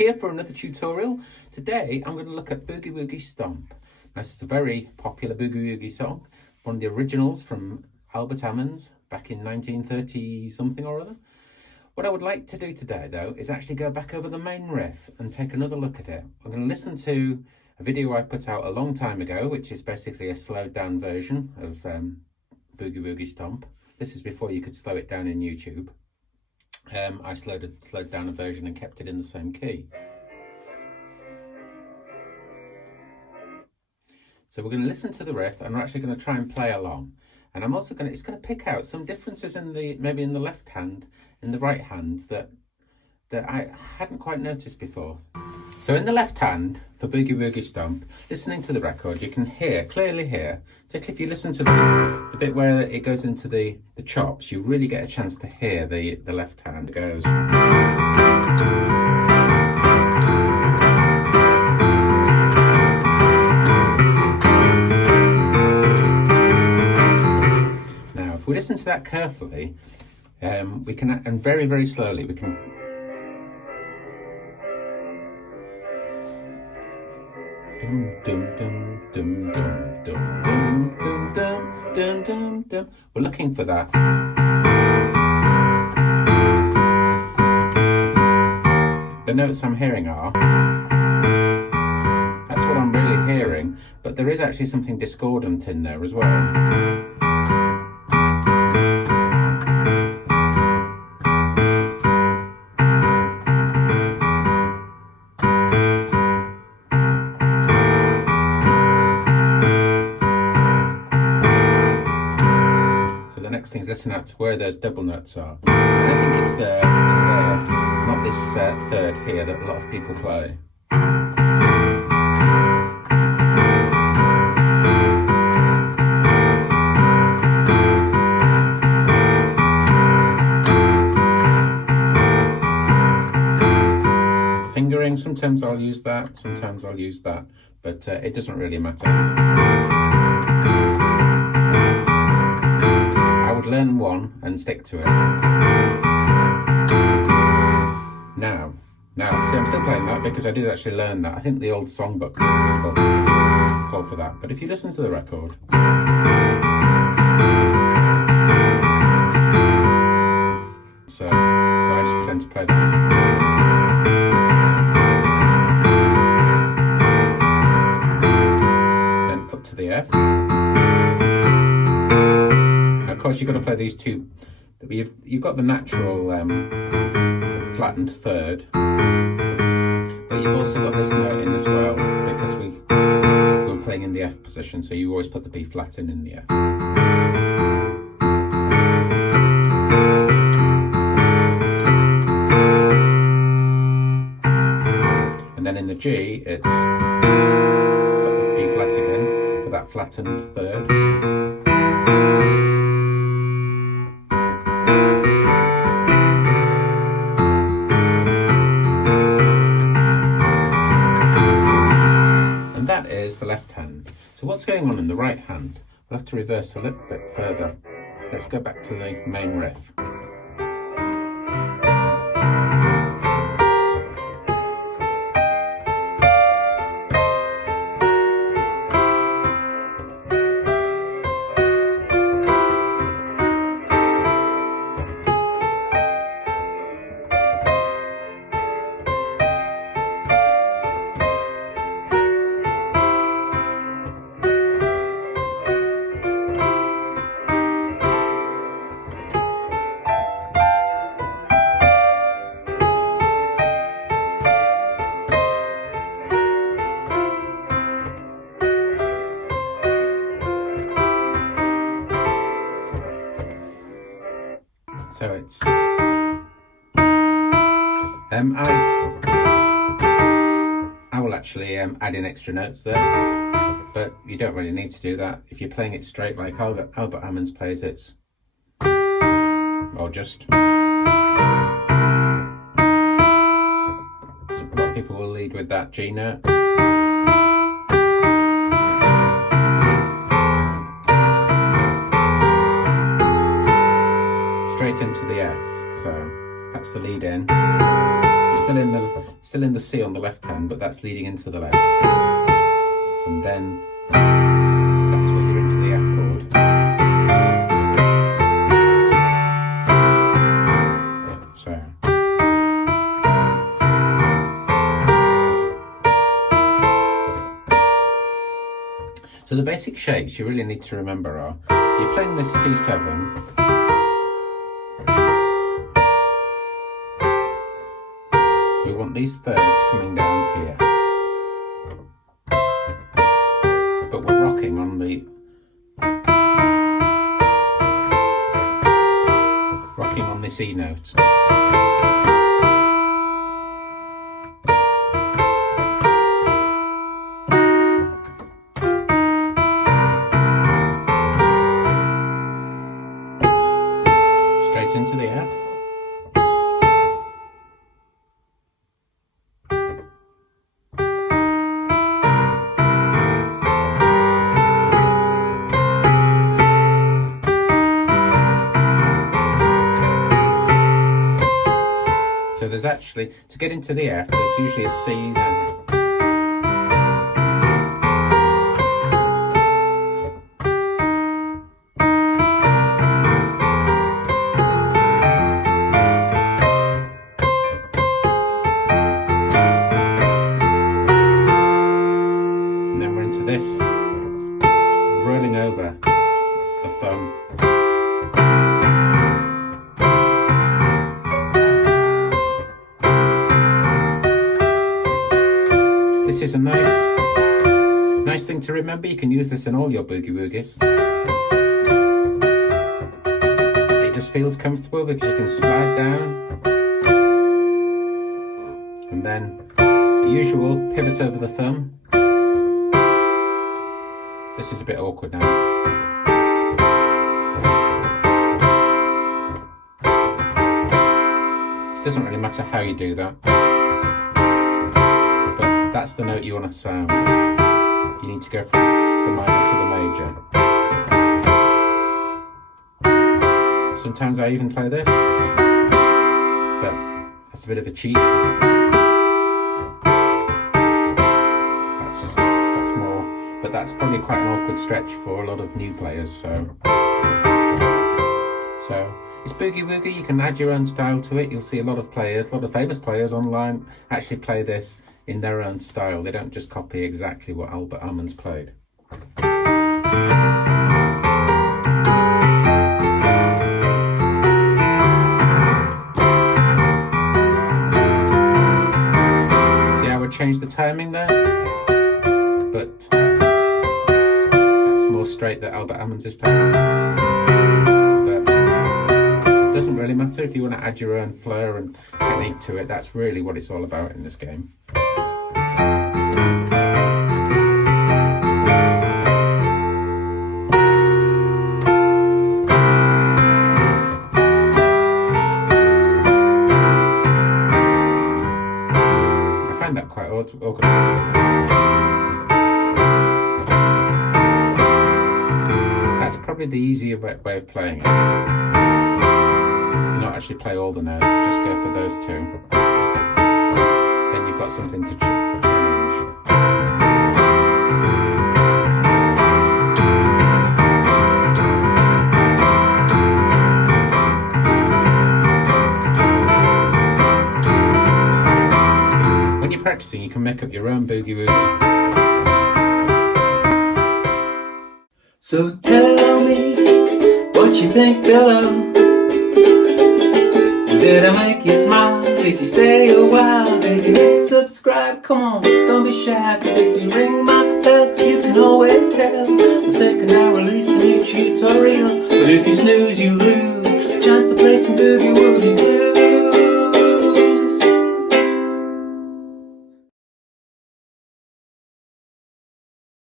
here for another tutorial. Today I'm going to look at Boogie Woogie Stomp. This is a very popular Boogie Woogie song, one of the originals from Albert Hammond's back in 1930 something or other. What I would like to do today though is actually go back over the main riff and take another look at it. I'm going to listen to a video I put out a long time ago, which is basically a slowed down version of Boogie Woogie Stomp. This is before you could slow it down in YouTube. I slowed down a version and kept it in the same key. So we're going to listen to the riff, and we're actually going to try and play along. And I'm also it's going to pick out some differences in maybe in the left hand, in the right hand that I hadn't quite noticed before. So in the left hand for Boogie Woogie Stomp, listening to the record, you can clearly hear, particularly if you listen to the bit where it goes into the chops, you really get a chance to hear the left hand. It goes. Now, if we listen to that carefully, we can, and very, very slowly, we can. Dum, dum, dum, dum, dum, dum, dum, dum, dum, dum, dum. We're looking for that. The notes I'm hearing are, that's what I'm really hearing, but there is actually something discordant in there as well. Next thing is listen out to where those double notes are. I think it's there and there, not this third here that a lot of people play. Fingering, sometimes I'll use that, sometimes I'll use that, but it doesn't really matter. Learn one and stick to it. Now, see, I'm still playing that because I did actually learn that. I think the old songbooks call for that. But if you listen to the record, so I just pretend to play that. Then up to the F. Of course, you've got to play these two. You've got the natural flattened third, but you've also got this note in as well because we're playing in the F position, so you always put the B flat in the F. And then in the G, it's got the B flat again for that flattened third. The left hand. So what's going on in the right hand? We'll have to reverse a little bit further. Let's go back to the main riff. So it's I will actually add in extra notes there, but you don't really need to do that. If you're playing it straight like Albert Hammond plays it, or just a lot of people will lead with that G note. Straight into the F, so that's the lead in. You still in the C on the left hand, but that's leading into the left. And then that's where you're into the F chord. So the basic shapes you really need to remember are, you're playing this C7, we want these thirds coming down here, but we're rocking on this E note. Straight into the F. So there's actually, to get into the F, there's usually a C there. And then we're into this, rolling over the thumb. This is a nice thing to remember. You can use this in all your boogie woogies. It just feels comfortable because you can slide down and then the usual pivot over the thumb. This is a bit awkward now. It doesn't really matter how you do that. That's the note you want to sound. You need to go from the minor to the major. Sometimes I even play this, but that's a bit of a cheat. That's more, but that's probably quite an awkward stretch for a lot of new players. So it's Boogie Woogie. You can add your own style to it. You'll see a lot of famous players online actually play this in their own style. They don't just copy exactly what Albert Hammond's played. See how I changed the timing there? But that's more straight that Albert Hammond's is playing. But it doesn't really matter if you want to add your own flair and technique to it. That's really what it's all about in this game. I find that quite awkward. That's probably the easier way of playing it. Not actually play all the notes, just go for those two. Then you've got something to change. When you're practicing, you can make up your own boogie woogie. So tell me what you think below. Did I make you smile? Did you stay a while? Did you hit subscribe? Come on, don't be shy, 'cause if you ring my bell, you can always tell the second I release a new tutorial. But if you snooze, you